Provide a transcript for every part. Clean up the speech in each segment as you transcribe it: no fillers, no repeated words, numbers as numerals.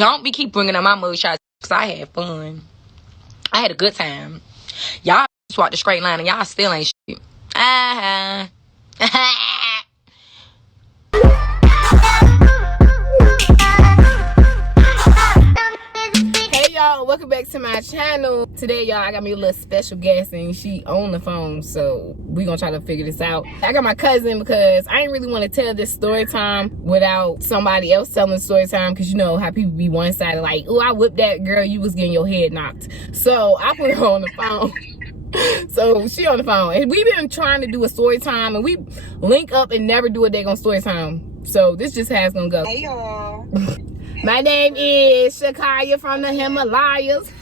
Don't be keep bringing up my mugshots because I had fun. I had a good time. Y'all walked the straight line and y'all still ain't shit. Hey y'all, welcome back to my channel. Today y'all, I got me a little special guest and she on the phone, so we gonna try to figure this out. I got my cousin because I ain't really want to tell this story time without somebody else telling the story time, because you know how people be one-sided, like, oh, I whipped that girl, you was getting your head knocked. So I put her on the phone. So she on the phone and we've been trying to do a story time and we link up and never do a day on story time. So this just how it's gonna go. Hey y'all. My name is Shakaya from the Himalayas.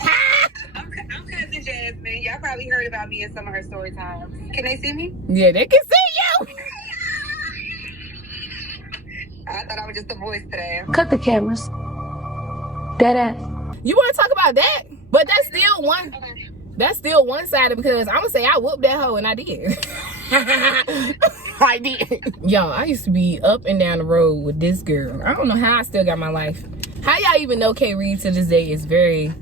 I'm cousin Jasmine. Y'all probably heard about me in some of her story times. Can they see me? Yeah, they can see you. I thought I was just a voice today. Cut the cameras. Dead ass. You want to talk about that? But that's still one. Okay. That's still one-sided because I'm gonna say I whooped that hoe and I did. I did. Y'all, I used to be up and down the road with this girl. I don't know how I still got my life. How y'all even know K Reed to this day is very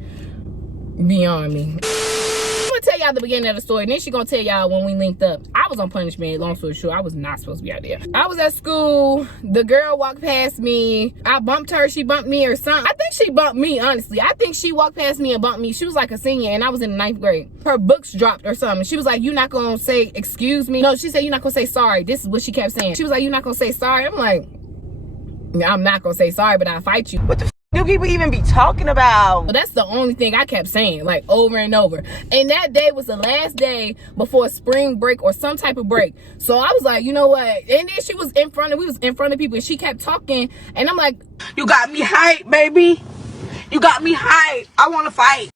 beyond me. I'm gonna tell y'all the beginning of the story, and then she gonna tell y'all when we linked up. I was on punishment, long story short. I was not supposed to be out there. I was at school, the girl walked past me, I bumped her, she bumped me or something. I think she bumped me, honestly. I think she walked past me and bumped me. She was like a senior and I was in the 9th grade. Her books dropped or something. She was like, you not gonna say excuse me? No, she said, you're not gonna say sorry. This is what she kept saying. She was like, you're not gonna say sorry? I'm like, I'm not gonna say sorry, but I'll fight you. What the f do people even be talking about? So that's the only thing I kept saying, like, over and over. And that day was the last day before spring break or some type of break. So I was like, you know what? And then she was in front of, we was in front of people and she kept talking. And I'm like, You got me hyped, baby. You got me hyped. I want to fight.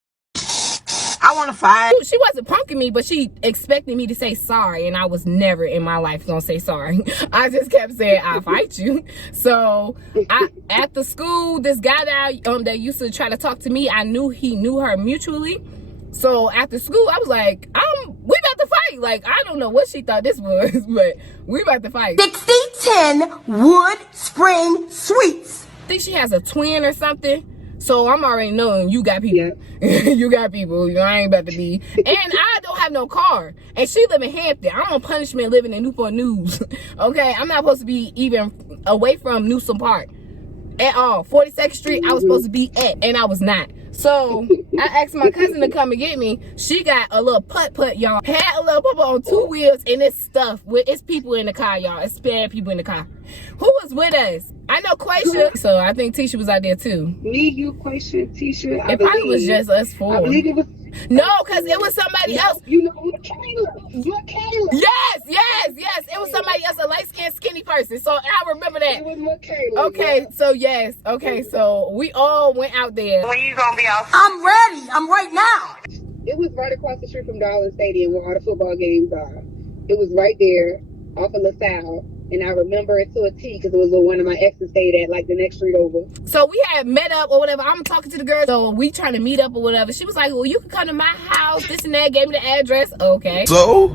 I want to fight. she wasn't punking me, but she expected me to say sorry. And I was never in my life gonna say sorry. I just kept saying, I'll fight you. So at the school, this guy that used to try to talk to me, I knew he knew her mutually. So after school, I was like, we about to fight. Like, I don't know what she thought this was, but we about to fight. 6010 Wood Spring Suites. I think she has a twin or something. So I'm already knowing you got people. Yeah. You got people. You know, I ain't about to be. And I don't have no car. And she live in Hampton. I'm on punishment living in Newport News. Okay? I'm not supposed to be even away from Newsom Park at all. 42nd Street, I was supposed to be at, and I was not. So I asked my cousin to come and get me. She got a little putt-putt, y'all. Had a little putt-putt on 2 wheels, and it's stuff. It's people in the car, y'all. It's bad people in the car. Who was with us? I know Quaisha, so I think Tisha was out there too. Me, you, Quaisha, Tisha. It probably was just us four. I believe it was. No, because it was somebody else. You know, Michaela. Yes. It was somebody else, a light-skinned, skinny person. So I remember that. It was Michaela. Okay, so yes. Okay, so we all went out there. When you gonna be out? I'm ready. I'm right now. It was right across the street from Dollar Stadium where all the football games are. It was right there off of LaSalle. And I remember it to a T because it was where one of my exes stayed at, like the next street over. So we had met up or whatever. I'm talking to the girl. So we trying to meet up or whatever. She was like, well, you can come to my house, this and that. Gave me the address. Okay. So?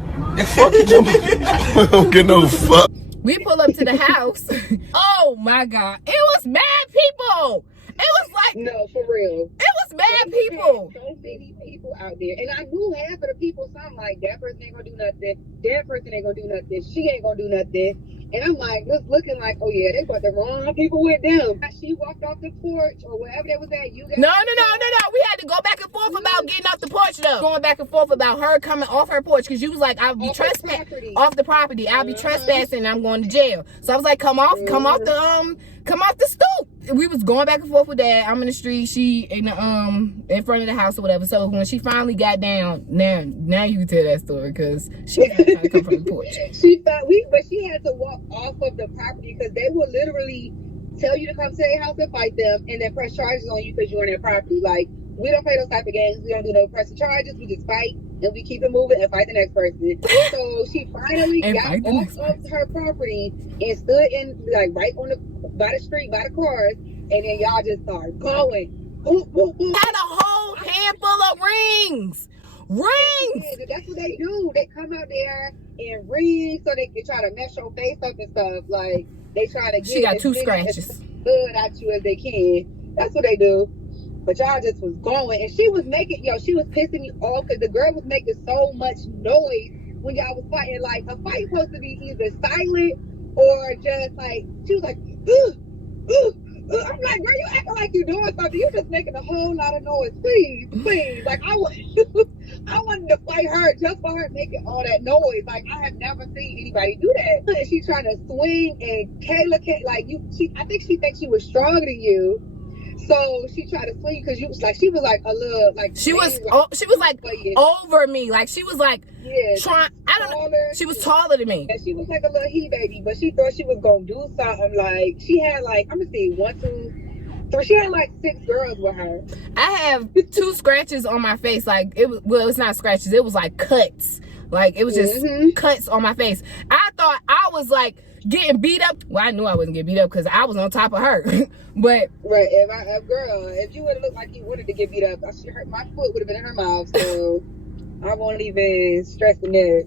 Fuck you. I don't get no fuck. We pull up to the house. Oh my God. It was mad people. It was like, no, for real. It was mad people. So many people out there. And I knew half of the people, something like, that person ain't gonna do nothing. That person ain't gonna do nothing. She ain't gonna do nothing. And I'm like, just looking like, oh yeah, they brought the wrong people with them. She walked off the porch or wherever that was at. You guys. No. We had to go back and forth about getting off the porch though. Going back and forth about her coming off her porch because you was like, I'll be trespassing off the property. I'll be trespassing and I'm going to jail. So I was like, come off the stoop. We was going back and forth with that. I'm in the street, she in the in front of the house or whatever. So when she finally got down, now you can tell that story because she was trying to come from the porch. But she had to walk off of the property because they will literally tell you to come to their house and fight them and then press charges on you because you're on their property. Like, we don't play those type of games. We don't do no pressing charges. We just fight and we keep it moving and fight the next person. So she finally got off of her property and stood in, like, right on by the street, by the cars, and then y'all just started going. Had a whole handful of rings. Yeah, that's what they do. They come out there and ring so they can try to mess your face up and stuff. Like, they try to get she got 2 scratches. blood out you as they can. That's what they do. But y'all just was going, and she was pissing me off because the girl was making so much noise when y'all was fighting. Like, a fight supposed to be either silent or just like, she was like, ugh, ugh. I'm like, girl, you acting like you doing something. You just making a whole lot of noise. Please, please. Like, I wanted to fight her just for her making all that noise. Like, I have never seen anybody do that. And she's trying to swing, and Kayla can't, like, I think she thinks she was stronger than you. So she tried to swing because she was like a little, like, she was like over me. Like, she was like, trying, I don't know, she was taller than me. And she was like a little he baby, but she thought she was gonna do something. Like, she had like, I'm gonna see, 1, 2, 3, she had like 6 girls with her. I have 2 scratches on my face. Like, it's not scratches, it was like cuts. Like, it was just cuts on my face. I thought I was like getting beat up. Well, I knew I wasn't getting beat up because I was on top of her. But right, if you would have looked like you wanted to get beat up, my foot would have been in her mouth. So I won't even stress the net.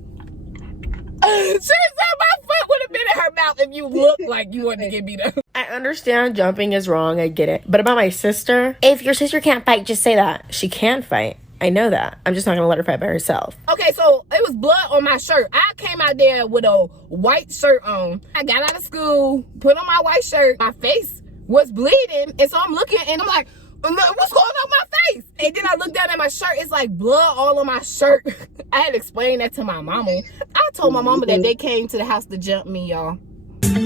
She said my foot would have been in her mouth if you looked like you wanted to get beat up. I understand jumping is wrong. I get it. But about my sister, if your sister can't fight, just say that. She can fight. I know that. I'm just not gonna let her fight by herself. Okay, so it was blood on my shirt. I came out there with a white shirt on. I got out of school, put on my white shirt. My face was bleeding, and so I'm looking, and I'm like, what's going on with my face? And then I look down at my shirt. It's like blood all on my shirt. I had to explain that to my mama. I told my mama that they came to the house to jump me, y'all.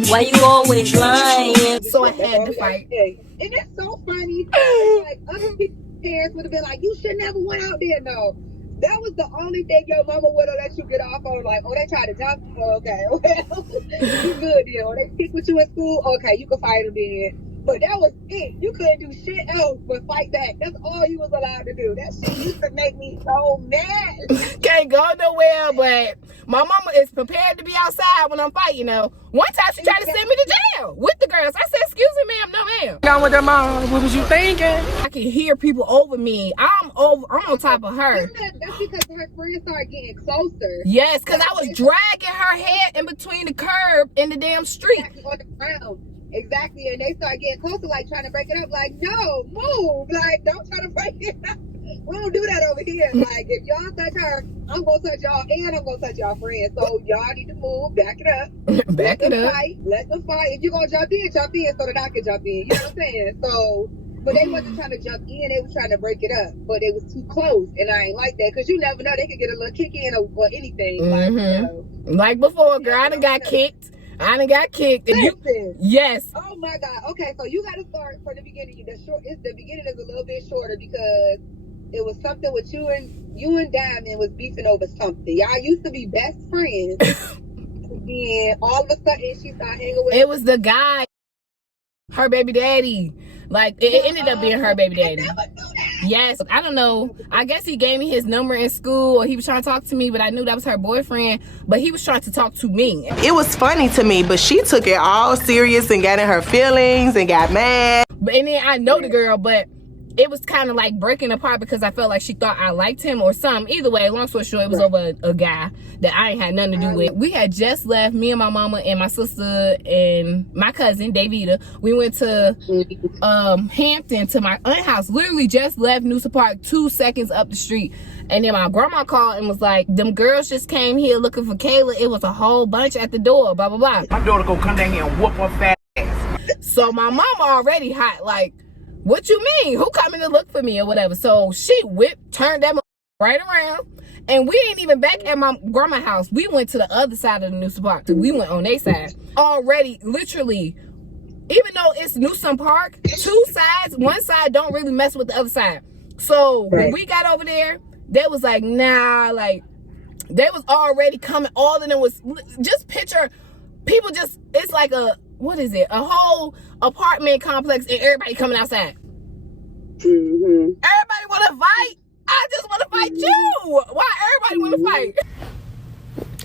Why you always lying? So I had to fight. And that's so funny. Like, other people's parents would have been like, you should never went out there. No, that was the only thing your mama would have let you get off on. Like, oh, they tried to jump. Oh, okay, well, you good then. Oh, they pick with you at school. Okay, you can fight them then. But that was it. You couldn't do shit else but fight back. That's all you was allowed to do. That shit used to make me so mad. Can't go nowhere, but my mama is prepared to be outside when I'm fighting, you know. One time she tried to send me to jail with the girls. I said, excuse me, ma'am. No, ma'am. Down with their mom. What was you thinking? I can hear people over me. I'm on top of her. That's because her friends started getting closer. Yes, because I was dragging her head in between the curb and the damn street. Exactly, on the ground. Exactly, and they start getting closer, like trying to break it up. Like, no, move. Like, don't try to break it up. We don't do that over here. Like, if y'all touch her, I'm gonna touch y'all, and I'm gonna touch y'all friends. So y'all need to move, back it up. Back it up. Let them fight. If you're gonna jump in so that I can jump in. You know what I'm saying? So, but they wasn't trying to jump in. They was trying to break it up, but they was too close, and I ain't like that because you never know, they could get a little kick in or anything. Like, you know. Like before, girl, I done got kicked. And yes. Oh my God. Okay, so you gotta start from the beginning. The beginning is a little bit shorter because it was something with you and Diamond was beefing over something. Y'all used to be best friends. And all of a sudden she started hanging with. It was the guy, her baby daddy. Like, it ended up being her baby daddy. Yes, I don't know. I guess he gave me his number in school, or he was trying to talk to me, but I knew that was her boyfriend. But he was trying to talk to me. It was funny to me, but she took it all serious and got in her feelings and got mad. And then I know the girl, but it was kind of like breaking apart because I felt like she thought I liked him or something. Either way, long story short, it was over a guy that I ain't had nothing to do with. We had just left, me and my mama and my sister and my cousin, Davida. We went to Hampton to my aunt's house. Literally just left Newport Park 2 seconds up the street. And then my grandma called and was like, them girls just came here looking for Kayla. It was a whole bunch at the door, blah, blah, blah. My daughter go come down here and whoop her fat ass. So my mama already hot, like, what you mean? Who coming to look for me or whatever? So she turned that right around. And we ain't even back at my grandma's house. We went to the other side of the Newport Park. We went on their side. Already, literally, even though it's Newport Park, 2 sides, one side don't really mess with the other side. So when we got over there, they was like, nah, like, they was already coming. All of them was, just picture, people just, it's like a whole apartment complex and everybody coming outside. Everybody want to fight? I just want to fight you. Why everybody want to fight?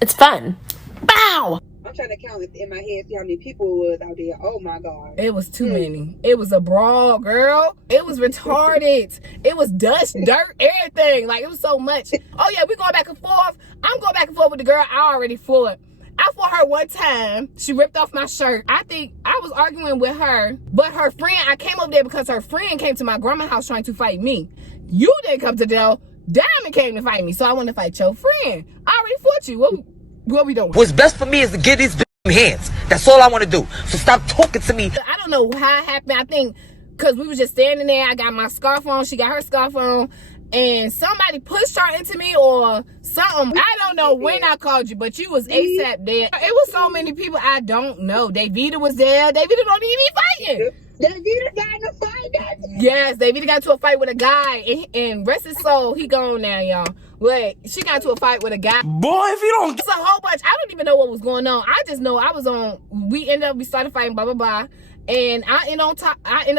It's fun. Bow! I'm trying to count in my head, see how many people it was out there. Oh my God. It was too many. It was a brawl, girl. It was retarded. It was dust, dirt, everything. Like, it was so much. Oh yeah, we going back and forth. I'm going back and forth with the girl I already fought. I fought her one time. She ripped off my shirt. I think I was arguing with her, but her friend, I came up there because her friend came to my grandma's house trying to fight me. You didn't come to jail. Diamond came to fight me, so I want to fight your friend. I already fought you. What we doing? What's best for me is to get these hands. That's all I want to do. So stop talking to me. I don't know how it happened. I think because we was just standing there. I got my scarf on. She got her scarf on. And somebody pushed her into me or something. I don't know when I called you, but you was ASAP there. It was so many people I don't know. Davida was there. Davida don't even be fighting. Davida got in a fight. Yes, Davida got into a fight with a guy. And rest his soul, he gone now, y'all. Wait, she got into a fight with a guy. Boy, if you don't... It's a whole bunch. I don't even know what was going on. I just know I was on... We started fighting, blah, blah, blah. And I end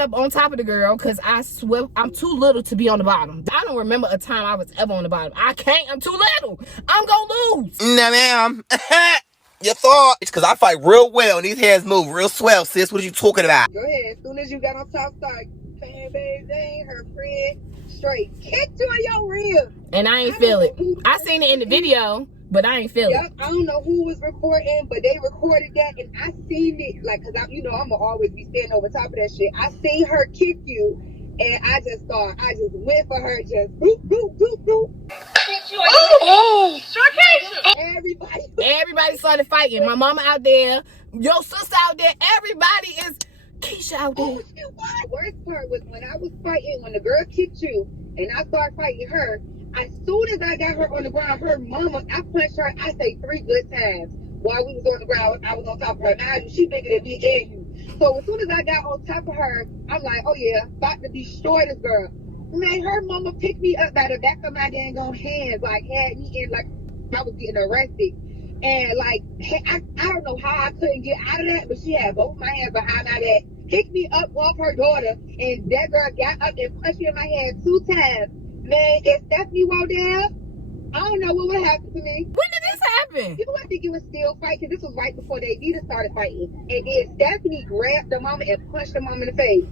up on top of the girl because I swear I'm too little to be on the bottom. I don't remember a time I was ever on the bottom. I can't. I'm too little. I'm gonna lose. Nah, ma'am. You thought? It's because I fight real well and these hands move real swell, sis. What are you talking about? Go ahead. As soon as you got on top, start paying baby, her friend straight kicked you in your ribs. And I ain't feel it. I seen it in the video, but I ain't feel it. I don't know who was recording, but they recorded that, and I seen it, like, cause I'm gonna always be standing over top of that shit. I seen her kick you, and I just went for her, just boop, boop, boop, boop. Oh! Everybody started fighting. My mama out there, your sister out there, everybody is Keisha out there. Oh, the worst part was when I was fighting, when the girl kicked you, and I started fighting her. As soon as I got her on the ground, her mama, I punched her, I say 3 good times. While we was on the ground, I was on top of her. Now she bigger than me and you. So as soon as I got on top of her, I'm like, oh yeah, about to destroy this girl. Man, her mama picked me up by the back of my dang on hands, like had me in like I was getting arrested. And like, I don't know how I couldn't get out of that, but she had both my hands behind my back, picked me up off her daughter, and that girl got up and punched me in my hand 2 times. Man, if Stephanie walked down, I don't know what would happen to me. When did this happen? People would think it was still fighting, because this was right before Davida started fighting. And then Stephanie grabbed the mama and punched the mama in the face.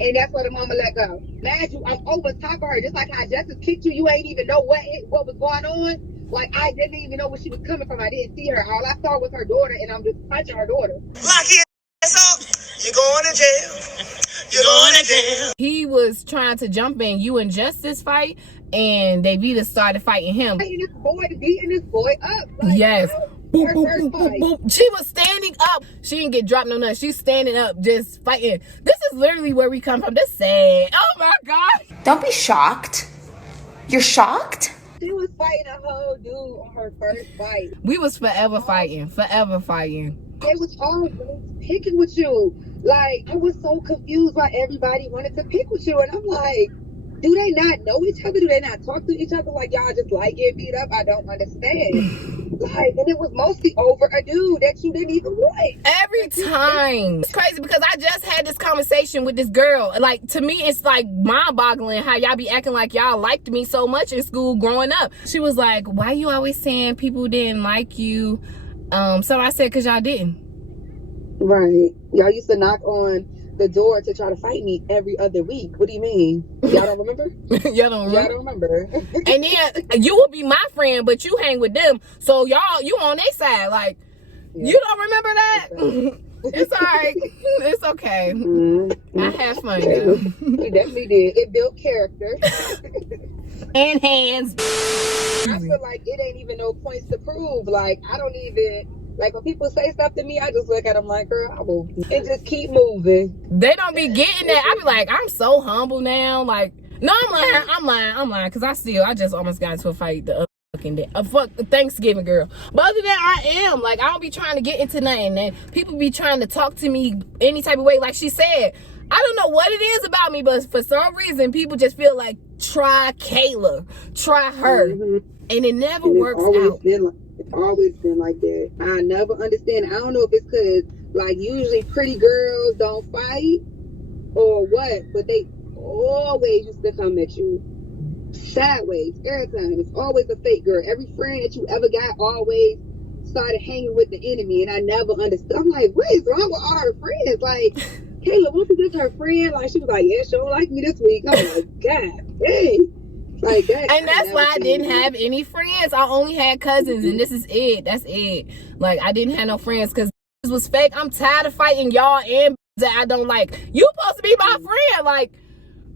And that's where the mama let go. Mind you, I'm over top of her, just like how Justice kicked you. You ain't even know what was going on. Like, I didn't even know where she was coming from. I didn't see her. All I saw was her daughter, and I'm just punching her daughter. Lock your ass up. You're going to jail. You're going to jail. He was trying to jump in you and Justice fight, and Davida started fighting him. Beating this boy up. Like, yes. Boop, her boop, first boop, fight. boop, boop. She was standing up. She didn't get dropped no nothing. She's standing up, just fighting. This is literally where we come from. This sad. Oh my God. Don't be shocked. You're shocked? She was fighting a whole dude on her first fight. We was forever fighting. Forever fighting. They was always picking with you. Like, I was so confused why everybody wanted to pick with you. And I'm like, do they not know each other? Do they not talk to each other? Like, y'all just like getting beat up? I don't understand. Like, and it was mostly over a dude that you didn't even like. Every time. It's crazy because I just had this conversation with this girl. Like, to me, it's like mind-boggling how y'all be acting like y'all liked me so much in school growing up. She was like, why you always saying people didn't like you? So I said, because y'all didn't. Right. Y'all used to knock on the door to try to fight me every other week. What do you mean? Y'all don't remember? Y'all don't remember? Y'all don't remember. And then you will be my friend, but you hang with them. So y'all, you on their side. Like, yeah. You don't remember that? It's all right. It's okay. Mm-hmm. I had fun, though. You definitely did. It built character. And hands. I feel like it ain't even no points to prove. Like, I don't even... Like, when people say stuff to me, I just look at them like, girl, I will. And just keep moving. They don't be getting that. I be like, I'm so humble now. Like, no, I'm lying. Because I just almost got into a fight the fucking day. Fuck Thanksgiving, girl. But other than that, I am. Like, I don't be trying to get into nothing. And people be trying to talk to me any type of way. Like she said, I don't know what it is about me, but for some reason, people just feel like, try Kayla. Try her. Mm-hmm. And it never works out. It's always been like that. I never understand. I don't know if it's because, like, usually pretty girls don't fight or what, but they always used to come at you sideways every time. It's always a fake girl. Every friend that you ever got always started hanging with the enemy, and I never understood. I'm like, what is wrong with all her friends? Like, Kayla, wasn't this her friend? Like, she was like, yeah, she don't like me this week. I'm like, God, hey. Like that. And that's why I didn't have any friends. I only had cousins, and this is it. That's it. Like, I didn't have no friends because this was fake. I'm tired of fighting y'all and that I don't like. You supposed to be my friend. Like,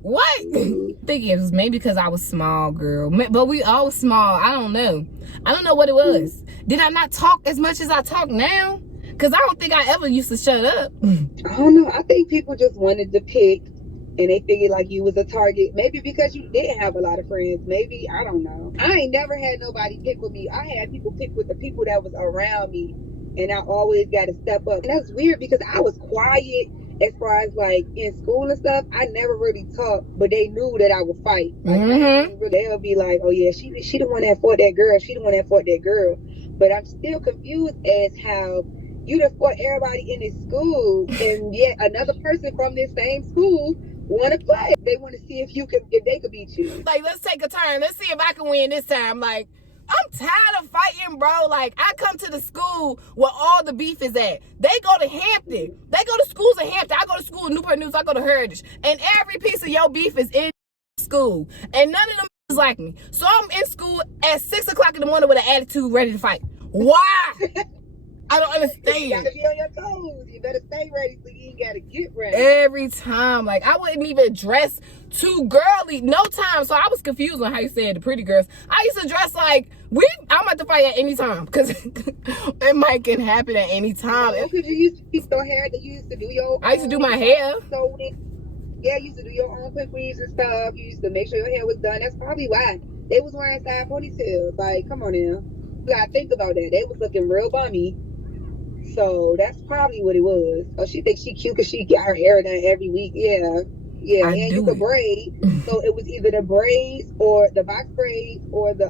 what? I think it was maybe because I was small, girl. But we all was small. I don't know. I don't know what it was. Did I not talk as much as I talk now? Because I don't think I ever used to shut up. I don't know. I think people just wanted to pick, and they figured like you was a target. Maybe because you didn't have a lot of friends. Maybe, I don't know. I ain't never had nobody pick with me. I had people pick with the people that was around me, and I always got to step up. And that's weird because I was quiet as far as like in school and stuff. I never really talked, but they knew that I would fight. Like, they'll be like, oh yeah, she the one that fought that girl. She the one that fought that girl. But I'm still confused as how you done fought everybody in this school, and yet another person from this same school want to play. They want to see if they could beat you. Like, let's take a turn. Let's see if I can win this time. Like, I'm tired of fighting, bro. Like, I come to the school where all the beef is at. They go to Hampton. They go to schools in Hampton. I go to school in Newport News. I go to Heritage. And every piece of your beef is in school. And none of them is like me. So I'm in school at 6 o'clock in the morning with an attitude ready to fight. Why? I don't understand. You gotta be on your toes. You better stay ready so you ain't gotta get ready. Every time. Like, I wouldn't even dress too girly. No time. So I was confused on how you said the pretty girls. I used to dress like, I'm about to fight at any time. Because it might can happen at any time. Because you used to keep your hair, that you used to do your I used to do my hair. So, yeah, you used to do your own quick weaves and stuff. You used to make sure your hair was done. That's probably why. They was wearing side ponytails. Like, come on now. You gotta think about that. They was looking real bummy. So that's probably what it was. Oh, she thinks she cute because she got her hair done every week. Yeah. And you could braid. So it was either the braids or the box braids or the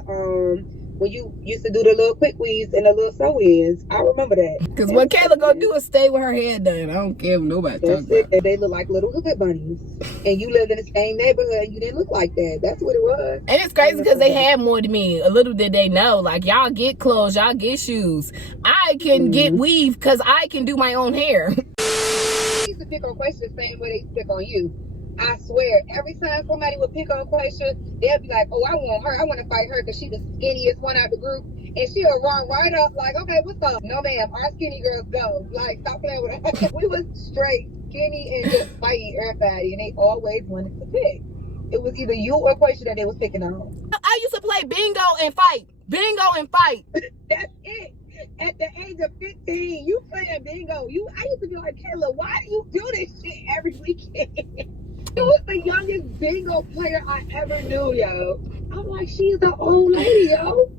when you used to do the little quick weaves and the little sew-ins. I remember that. Because what Kayla gonna do is stay with her hair done. I don't care if nobody talks about it. They look like little hood bunnies. And you lived in the same neighborhood and you didn't look like that. That's what it was. And it's crazy because they had more than me. A little did they know. Like, y'all get clothes, y'all get shoes. I can get weave because I can do my own hair. They used to pick on questions the same way they pick on you. I swear, every time somebody would pick on Quaisha, they'll be like, oh, I want her. I want to fight her because she's the skinniest one out of the group. And she'll run right up like, okay, what's up? No, ma'am, our skinny girls go. Like, stop playing with her. We was straight skinny and just fighting everybody. And they always wanted to pick. It was either you or Quaisha that they was picking on. I used to play bingo and fight. Bingo and fight. That's it. At the age of 15, you playing bingo. I used to be like, Kayla, why do you do this shit every weekend? You was the youngest bingo player I ever knew, yo. I'm like, she's the old lady, yo.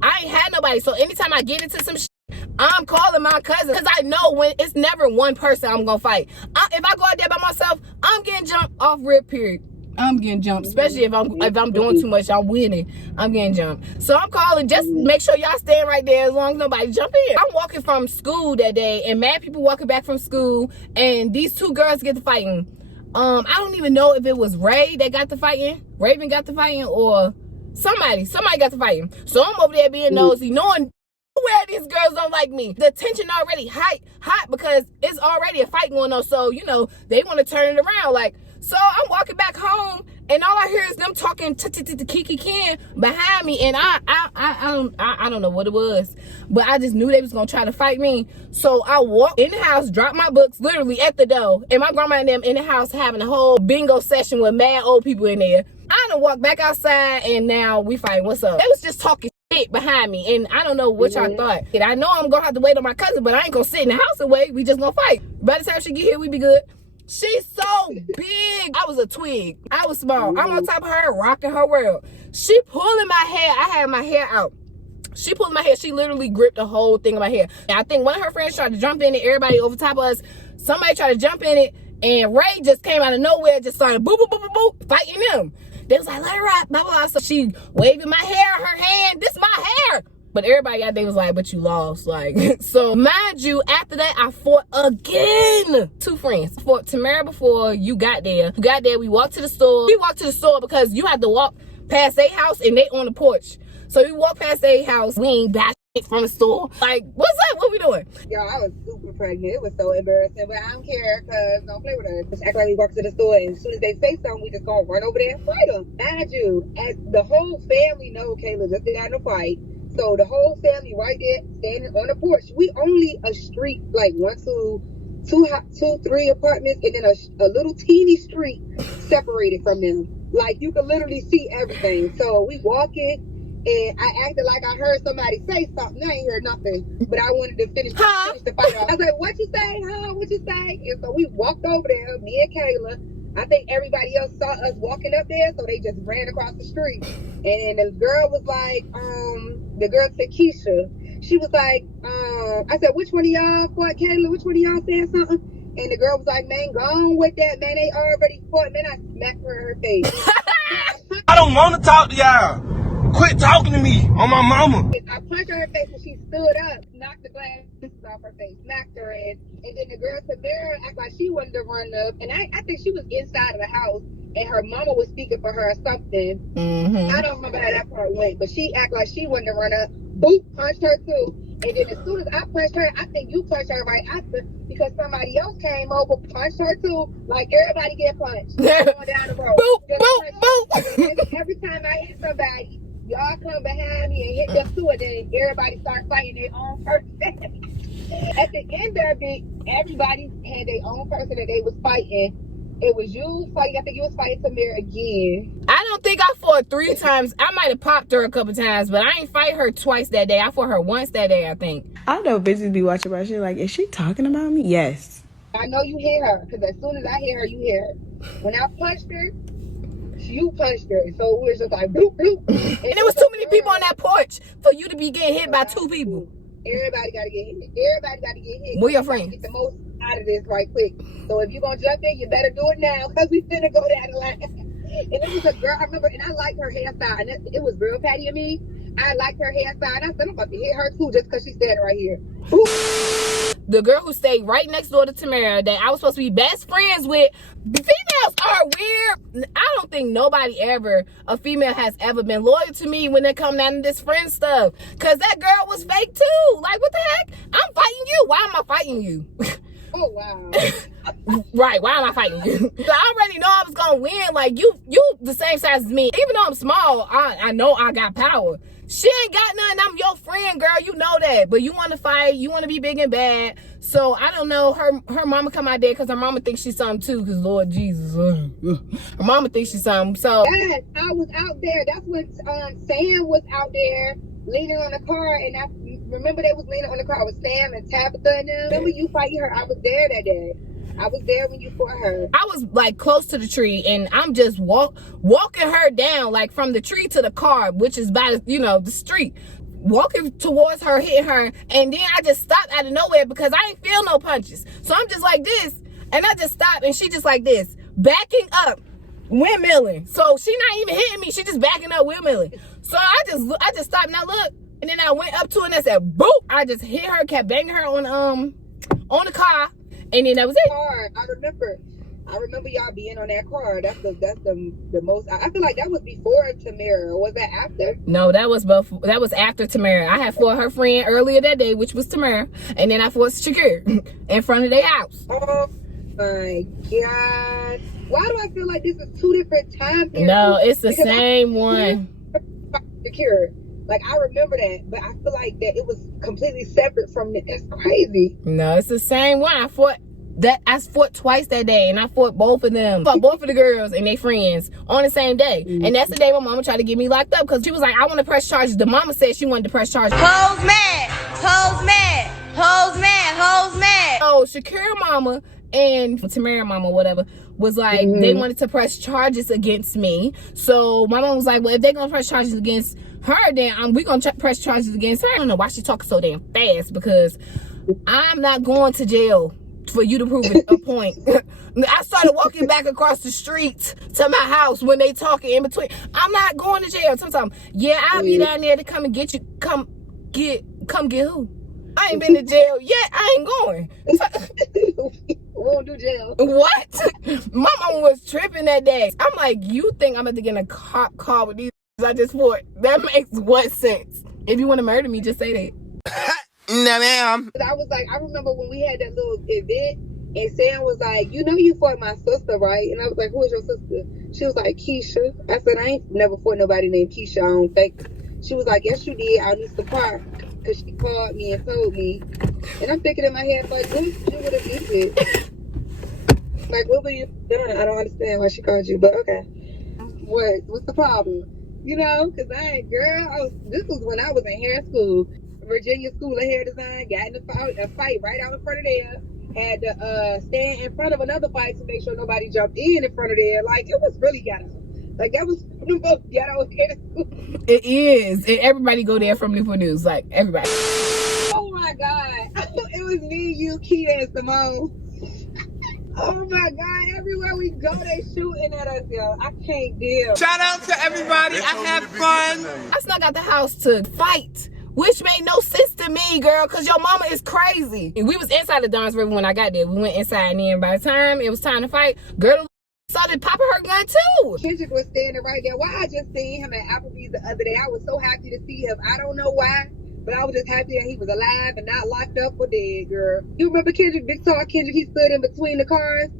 I ain't had nobody, so anytime I get into some shit, I'm calling my cousin because I know when it's never one person I'm gonna fight. If I go out there by myself, I'm getting jumped off rip, period. I'm getting jumped, especially if I'm doing too much. I'm winning. I'm getting jumped. So I'm calling. Just make sure y'all stand right there as long as nobody jump in. I'm walking from school that day, and mad people walking back from school, and these two girls get to fighting. I don't even know if it was Ray that got to fighting, Raven got to fighting, or somebody got to fighting. So I'm over there being nosy, knowing where these girls don't like me. The tension already hot because it's already a fight going on. So, you know, they want to turn it around. Like, so I'm walking back home, and all I hear is them talking Kiki Ken behind me, and I don't know what it was, but I just knew they was gonna try to fight me. So I walked in the house, dropped my books literally at the door, and my grandma and them in the house having a whole bingo session with mad old people in there. I done walked back outside, and now we fighting. What's up? They was just talking shit behind me, and I don't know what y'all thought. And I know I'm gonna have to wait on my cousin, but I ain't gonna sit in the house and wait. We just gonna fight. By the time she get here, we be good. She's so big. I was a twig. I was small. I'm on top of her, rocking her world. She pulling my hair. I had my hair out. She pulled my hair. She literally gripped the whole thing of my hair. And I think one of her friends tried to jump in it. Everybody over top of us. Somebody tried to jump in it. And Ray just came out of nowhere, just started boop, boop, boop, boop, boop, fighting them. They was like, let her up, blah, blah, blah. So she waving my hair, her hand. This my hair. But everybody out there was like, but you lost. Like, so mind you, after that, I fought again. Two friends. I fought Tamara before you got there. You got there, we walked to the store. We walked to the store because you had to walk past their house and they on the porch. So we walked past their house. We ain't back from the store. Like, what's up? What we doing? Y'all, I was super pregnant. It was so embarrassing, but I don't care because don't play with us. Just act like we walk to the store, and as soon as they say something, we just gonna run over there and fight them. Mind you, as the whole family know Kayla just got in a fight. So the whole family right there standing on the porch. We only a street, like 3 apartments, and then a little teeny street separated from them. Like you could literally see everything. So we walking, and I acted like I heard somebody say something. I ain't heard nothing, but I wanted to finish the fight off. I was like, "What you say? Huh? What you say?" And so we walked over there, me and Kayla. I think everybody else saw us walking up there, so they just ran across the street. And the girl was like, the girl said Keisha. She was like, I said, which one of y'all fought, Kayla? Which one of y'all said something? And the girl was like, man, go on with that, man. They already fought. Man, I smacked her in her face. I don't want to talk to y'all. Quit talking to me on my mama. I punched her in her face and she stood up, knocked the glass off her face, smacked her in. And then the girl Samira act like she wanted to run up. And I think she was inside of the house and her mama was speaking for her or something. I don't remember how that part went, but she act like she wanted to run up. Boop, punched her too. And then as soon as I punched her, I think you punched her right after because somebody else came over, punched her too. Like everybody get punched. Going down the road. Boop, boop, boop. Every time I hit somebody, y'all come behind me and hit them too, and then everybody start fighting their own person. At the end of it, everybody had their own person that they was fighting. It was you fighting. I think you was fighting Samir again. I don't think I fought 3 times. I might have popped her a couple times, but I ain't fight her twice that day. I fought her once that day, I think. I know bitches be watching my shit like, is she talking about me? Yes. I know you hit her because as soon as I hit her, you hit her. When I punched her, you punched her. So it was just like bloop, bloop. And there was too many people on that porch for you to be getting hit by 2 people. Everybody got to get hit. Everybody got to get hit. Where your friends? Get the most out of this right quick. So if you're going to jump in, you better do it now because we finna go down the line. And this was a girl, I remember, and I liked her hairstyle. And it was real Patty and me. I liked her hairstyle. And I said, I'm about to hit her too just because she standing right here. Ooh. The girl who stayed right next door to Tamara that I was supposed to be best friends with. Females are weird. I don't think a female has ever been loyal to me when they come down to this friend stuff. Because that girl was fake too. Like, what the heck? I'm fighting you. Why am I fighting you? Oh, wow. Right, why am I fighting you? So I already know I was going to win. Like, you the same size as me. Even though I'm small, I know I got power. She ain't got nothing. I'm your friend, girl. You know that. But you want to fight. You want to be big and bad. So, I don't know. Her mama come out there because her mama thinks she's something, too. Because, Lord Jesus. Her mama thinks she's something. So, yes, I was out there. That's when Sam was out there leaning on the car. And I remember they was leaning on the car with Sam and Tabitha and them. Remember you fighting her? I was there that day. I was there when you fought her. I was like close to the tree and I'm just walking her down like from the tree to the car, which is by the street. Walking towards her, hitting her, and then I just stopped out of nowhere because I ain't feel no punches. So I'm just like this, and I just stopped, and she just like this, backing up, windmilling. So she not even hitting me, she just backing up, windmilling. So I just stopped, and I looked, and then I went up to her and I said, boop! I just hit her, kept banging her on the car, and then that was it. I remember y'all being on that car. That's the most. I feel like that was before Tamara. Or was that after? No, that was after Tamara. I had fought her friend earlier that day, which was Tamara, and then I fought Shakir in front of their house. Oh my God! Why do I feel like this is 2 different time periods? No, it's the same one. Shakir. Like, I remember that, but I feel like that it was completely separate from it. That's crazy. No, it's the same one. I fought twice that day, and I fought both of them. Fought both of the girls and their friends on the same day. And that's the day my mama tried to get me locked up because she was like, I want to press charges. The mama said she wanted to press charges. Hoes mad, hoes mad, hoes mad, hoes mad. So Shakira mama and Tamara mama, whatever, was like, they wanted to press charges against me. So my mom was like, well, if they're going to press charges against her, then we're going to press charges against her. I don't know why she talking so damn fast because I'm not going to jail for you to prove a point. I started walking back across the street to my house when they talking in between. I'm not going to jail. Sometimes, yeah, I'll be down there to come and get you. Come get who? I ain't been to jail yet. I ain't going. We won't do jail. What? My mom was tripping that day. I'm like, you think I'm about to get in a cop car with these I just fought? That makes what sense? If you want to murder me, just say that. No, ma'am. I was like, I remember when we had that little event, and Sam was like, you know you fought my sister, right? And I was like, who is your sister? She was like, Keisha. I said, I ain't never fought nobody named Keisha, I don't think. She was like, yes, you did. I used to park. Because she called me and told me. And I'm thinking in my head, like, what you would have did? Like, what were you doing? I don't understand why she called you, but okay. What's the problem? You know, because this was when I was in hair school. Virginia School of Hair Design, got in a fight right out in front of there. Had to stand in front of another fight to make sure nobody jumped in front of there. Like, it was really ghetto. Like, that was the most ghetto hair school. It is. And everybody go there from Newport News. Like, everybody. Oh, my God. It was me, you, Keita, and Simone. Oh, my God. Everywhere we go, they shooting at us, yo. I can't deal. Shout out to everybody. I had fun. I snuck out the house to fight, which made no sense to me, girl, because your mama is crazy. And we was inside the Dons River when I got there. We went inside, and then by the time it was time to fight, girl started popping her gun too. Kendrick was standing right there. Why I just seen him at Applebee's the other day. I was so happy to see him. I don't know why, but I was just happy that he was alive and not locked up or dead, girl. You remember Kendrick, big tall Kendrick? He stood in between the cars.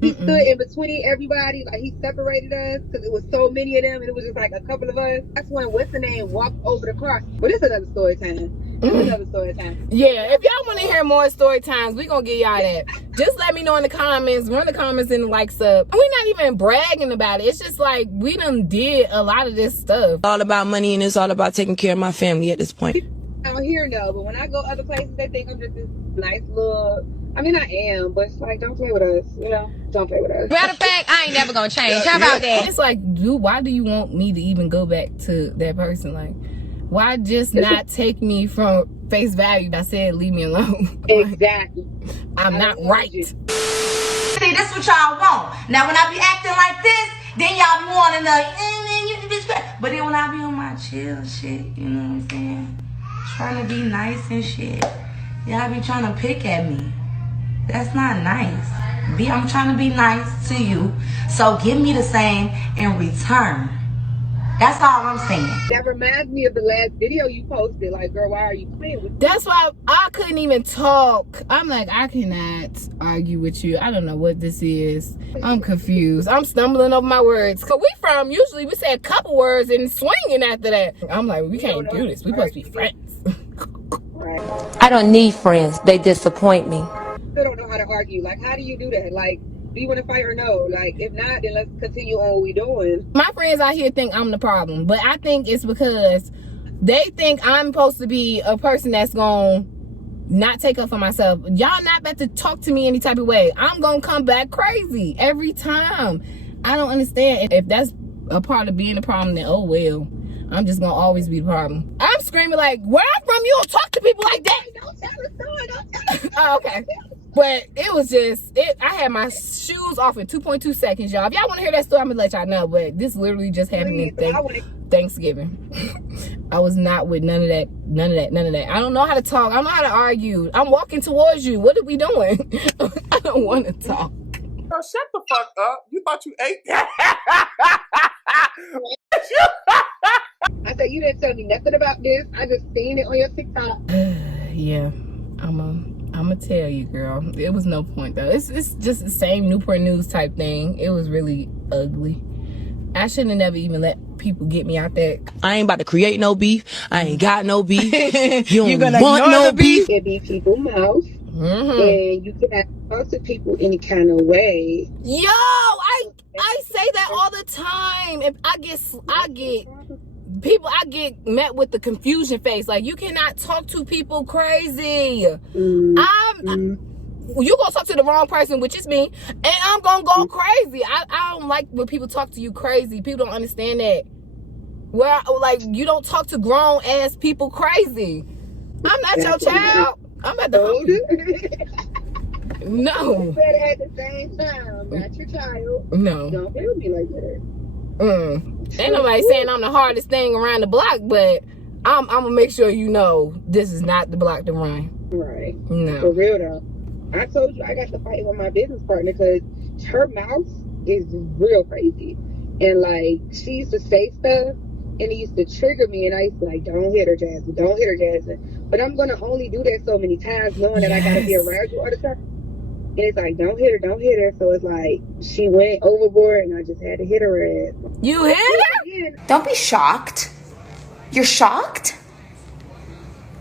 He stood in between everybody, like he separated us because it was so many of them and it was just like a couple of us. That's when what's the name walked over the car. But it's another story time. Another story time. Yeah, if y'all want to hear more story times, we gonna get y'all that. Just let me know in the comments. Run the comments and like sub. We're not even bragging about it. It's just like we done did a lot of this stuff. All about money, and it's all about taking care of my family at this point. Out here, no, but when I go other places, they think I'm just this nice little. I mean, I am, but it's like, don't play with us, you know? Don't play with us. Matter of fact, I ain't never gonna change. How about that? It's like, why do you want me to even go back to that person? Like, why just not take me from face value? I said, leave me alone. Exactly. I'm not right. See, this what y'all want. Now, when I be acting like this, then y'all be wanting to, but then when I be on my chill shit, you know what I'm saying? Trying to be nice and shit, y'all be trying to pick at me. That's not nice. I'm trying to be nice to you, so give me the same in return. That's all I'm saying. That reminds me of the last video you posted. Like, girl, why are you playing with me? That's why I couldn't even talk. I'm like, I cannot argue with you. I don't know what this is. I'm confused. I'm stumbling over my words. Cause usually we say a couple words and swinging after that. I'm like, we can't do this. We supposed to be friends. Right. I don't need friends. They disappoint me. Still don't know how to argue. Like, how do you do that? Like, do you want to fight or no? Like, if not, then let's continue on what we doing. My friends out here think I'm the problem, but I think it's because they think I'm supposed to be a person that's gonna not take up for myself. Y'all not about to talk to me any type of way. I'm gonna come back crazy every time. I don't understand. If that's a part of being the problem, then oh well. I'm just gonna always be the problem. I'm screaming like, where I'm from, you don't talk to people like that. Don't tell the story. Don't tell the story. Oh, okay. But it was just, I had my shoes off in 2.2 seconds, y'all. If y'all want to hear that story, I'm going to let y'all know. But this literally just happened in Thanksgiving. I was not with none of that. I don't know how to talk. I don't know how to argue. I'm walking towards you. What are we doing? I don't want to talk. Girl, shut the fuck up. You thought you ate that? I said, you didn't tell me nothing about this. I just seen it on your TikTok. Yeah, I'm gonna tell you, girl. It was no point though. It's just the same Newport News type thing. It was really ugly. I shouldn't have never even let people get me out there. I ain't about to create no beef. I ain't got no beef. You don't want no beef. It be people's mouth, and you can talk to people any kind of way. Yo, I say that all the time. If I get met with the confusion face. Like, you cannot talk to people crazy. You gonna talk to the wrong person, which is me, and I'm gonna go crazy. I don't like when people talk to you crazy. People don't understand that. Like, you don't talk to grown ass people crazy. I'm not your child. I'm at the No. You said it at the same time. Not your child. No. Don't play with me like that. Ain't nobody saying I'm the hardest thing around the block, but I'm gonna make sure you know this is not the block to run. Right. No. For real though. I told you I got to fight with my business partner because her mouth is real crazy. And like, she used to say stuff and it used to trigger me, and I used to like, don't hit her, Jasmine. Don't hit her, Jasmine. but I'm gonna only do that so many times, knowing that I gotta be around you all the time. And it's like, don't hit her. So it's like she went overboard, and I just had to hit her ass. You hit her? Don't be shocked. You're shocked?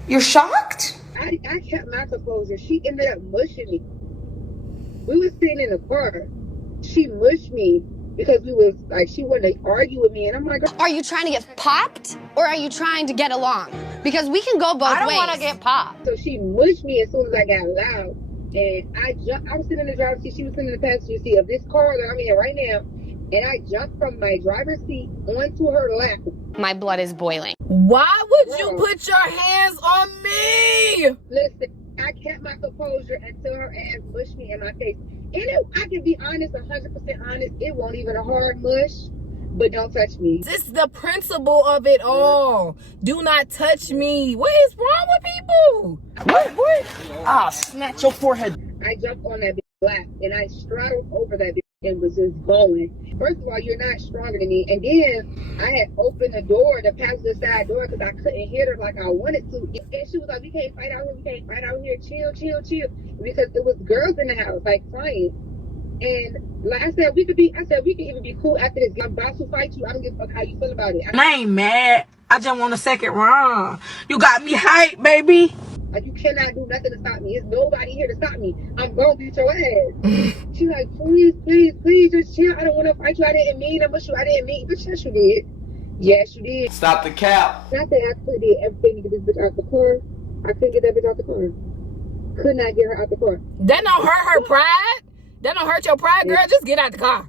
You're shocked? I kept my composure. She ended up mushing me. We was sitting in the car. She mushed me because we was like, she wanted to argue with me, and I'm like, are you trying to get popped or are you trying to get along? Because we can go both ways. I don't want to get popped. So she mushed me as soon as I got loud, and I was sitting in the driver's seat. She was sitting in the passenger seat of this car that I'm in right now, and I jumped from my driver's seat onto her lap. My blood is boiling. Why would you put your hands on me? Listen, I kept my composure until her ass mushed me in my face. And I can be honest, 100% honest, it won't even a hard mush, but don't touch me. This is the principle of it all. Do not touch me. What is wrong with people? What? Ah, snatch your forehead. I jumped on that bitch lap and I straddled over that bitch and was just going. First of all, you're not stronger than me. And then I had opened the door, the passenger side door, because I couldn't hit her like I wanted to. And she was like, we can't fight out here. Chill. Because there was girls in the house, like, crying. And like I said, we can even be cool after this. I'm about to fight you. I don't give a fuck how you feel about it. I ain't mad. I just want a second round. You got me hyped, baby. Like, you cannot do nothing to stop me. There's nobody here to stop me. I'm gonna beat your ass. She like, please, just chill. I don't want to fight you. I didn't mean to push you. I didn't mean. But yes, you did. Yes, you did. Stop the cap. Not that I could did everything to get this bitch out the car. I couldn't get that bitch out the car. Could not get her out the car. That don't hurt her pride. That don't hurt your pride, girl. Just get out the car.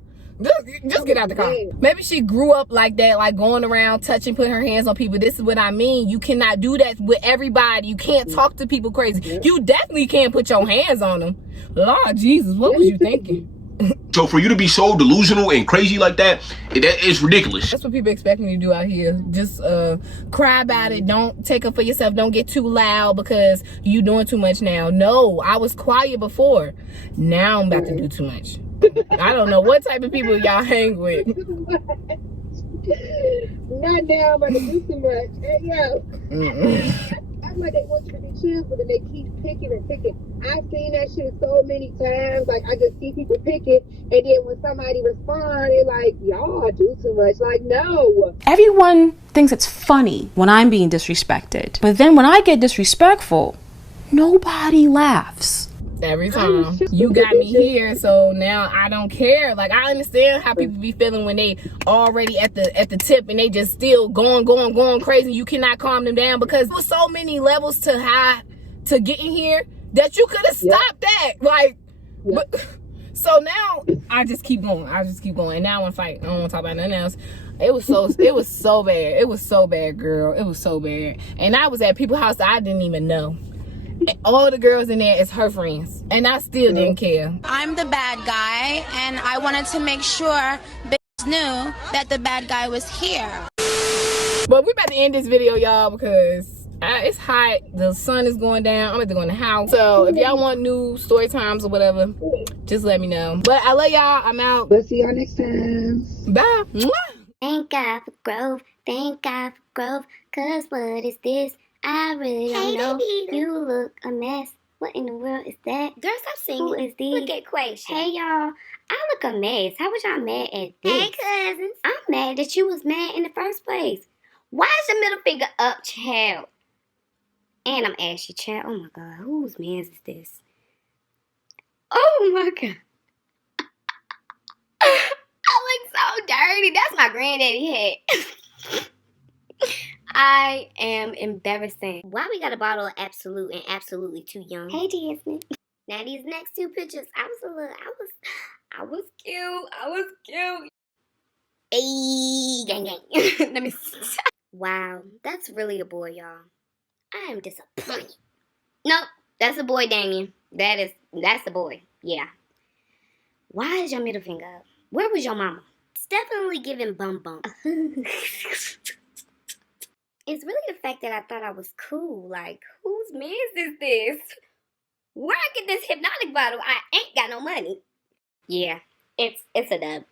Just get out the car. Maybe she grew up like that, like going around touching, putting her hands on people. This is what I mean. You cannot do that with everybody. You can't talk to people crazy. You definitely can't put your hands on them. Lord Jesus, what was you thinking? So for you to be so delusional and crazy like that is ridiculous. That's what people expect me to do out here. Just cry about it. Don't take up for yourself. Don't get too loud because you doing too much now. No, I was quiet before. Now I'm about to do too much. I don't know what type of people y'all hang with. Not now, I'm about to do too much. Hey, yo. I'm like, they want you to be chill, but then they keep picking and picking. I've seen that shit so many times. Like, I just see people picking, and then when somebody responds, they're like, y'all do too much. Like, no. Everyone thinks it's funny when I'm being disrespected. But then when I get disrespectful, nobody laughs. Every time. You got me here, so now I don't care. Like, I understand how people be feeling when they already at the tip and they just still going crazy. You cannot calm them down because there was so many levels to getting here that you could have stopped that. Like, but, so now I just keep going. And now I want to fight. I don't want to talk about nothing else. It was so bad. It was so bad, girl. It was so bad. And I was at people's house that I didn't even know. And all the girls in there is her friends, and I still didn't care. I'm the bad guy, and I wanted to make sure bitches knew that the bad guy was here. But we about to end this video, y'all, because it's hot. The sun is going down. I'm about to go in the house. So if y'all want new story times or whatever, just let me know. But I love y'all. I'm out. We'll see y'all next time. Bye. Thank God for growth. Thank God for growth. Cause what is this? I really don't know. Baby. You look a mess. What in the world is that? Girl, stop singing. Who is these? Look at Quaisha. Hey, y'all. I look a mess. How was y'all mad at this? Hey, cousins. I'm mad that you was mad in the first place. Why is your middle finger up, child? And I'm ashy, child. Oh, my God. Whose man's is this? Oh, my God. I look so dirty. That's my granddaddy hat. I am embarrassing. Why we got a bottle of Absolute and Absolutely Too Young? Hey, Jasmine. Now these next two pictures, I was cute. Hey, gang. Let me see. Wow, that's really a boy, y'all. I am disappointed. Nope, that's a boy, Damien. That's the boy. Yeah. Why is your middle finger up? Where was your mama? It's definitely giving bum. It's really the fact that I thought I was cool. Like, whose man's is this? Where I get this hypnotic bottle? I ain't got no money. Yeah, it's a dub.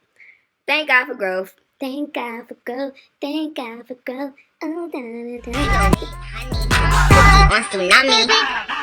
Thank God for growth. Thank God for growth. Thank God for growth. Oh, da, da, da, da. on tsunami.